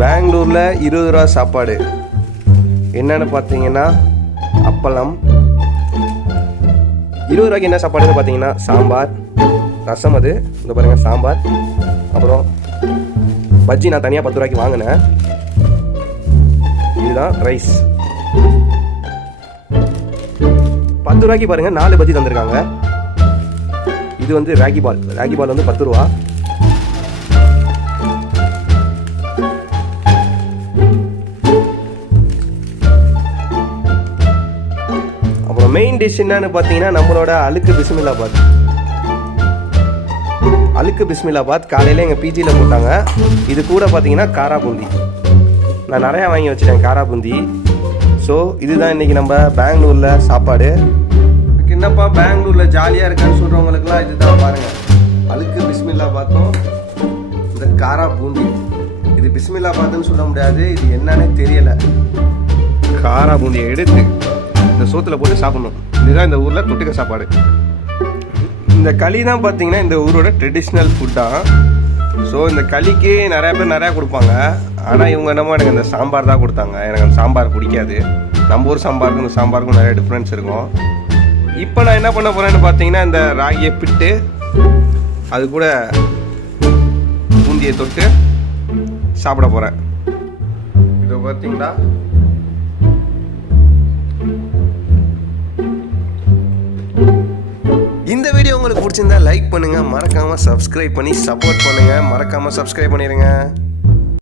பெங்களூரில் 20 ரூபா சாப்பாடு என்னென்னு பார்த்தீங்கன்னா அப்பளம். 20 ரூபாய்க்கு என்ன சாப்பாடுன்னு பார்த்தீங்கன்னா சாம்பார், ரசம், அது இந்த பாருங்கள் சாம்பார், அப்புறம் பஜ்ஜி நான் தனியாக 10 ரூபாய்க்கு வாங்கினேன். இதுதான் ரைஸ். 10 ரூபாய்க்கு பாருங்கள் 4 பஜ்ஜி தந்திருக்காங்க. இது வந்து ராகி பால் வந்து 10 ரூபா. அப்புறம் மெயின் டிஷ் என்னன்னு பார்த்தீங்கன்னா நம்மளோட அழுக்கு பிஸ்மில்லாபாத் காலையில் எங்கள் பிஜியில் போட்டாங்க. இது கூட பார்த்தீங்கன்னா காரா பூந்தி. நான் நிறையா வாங்கி வச்சுட்டேன் காரா பூந்தி. ஸோ இதுதான் இன்றைக்கி நம்ம பெங்களூரில் சாப்பாடு. என்னப்பா பெங்களூரில் ஜாலியாக இருக்கான்னு சொல்கிறவங்களுக்குலாம் இதுதான் பாருங்கள், அழுக்கு பிஸ்மில்லாபாத்தும் இந்த காரா பூந்தி. இது பிஸ்மில்லாபாத்துன்னு சொல்ல முடியாது, இது என்னன்னே தெரியலை. காரா பூந்தியை எடுத்து இந்த சோத்தில் போட்டு சாப்பிடணும். இதுதான் இந்த ஊரில் தொட்டுக்க சாப்பாடு. இந்த களி தான் பார்த்தீங்கன்னா இந்த ஊரோட ட்ரெடிஷ்னல் ஃபுட்டாக. ஸோ இந்த களிக்கு நிறையா பேர் நிறையா கொடுப்பாங்க. ஆனால் இவங்க என்னமோ எனக்கு இந்த சாம்பார் தான் கொடுத்தாங்க. எனக்கு அந்த சாம்பார் பிடிக்காது. நம்ம ஊர் சாம்பாருக்கும் இந்த சாம்பாருக்கும் நிறைய டிஃப்ரென்ஸ் இருக்கும். இப்போ நான் என்ன பண்ண போகிறேன்னு பார்த்தீங்கன்னா இந்த ராகியை பிட்டு அது கூட பூந்தியை தொட்டு சாப்பிட போகிறேன். இதை பார்த்தீங்களா, இந்த வீடியோ உங்களுக்கு பிடிச்சிருந்தா லைக் பண்ணுங்கள், மறக்காமல் சப்ஸ்கிரைப் பண்ணி சப்போர்ட் பண்ணுங்கள். மறக்காமல் சப்ஸ்கிரைப் பண்ணிடுங்க.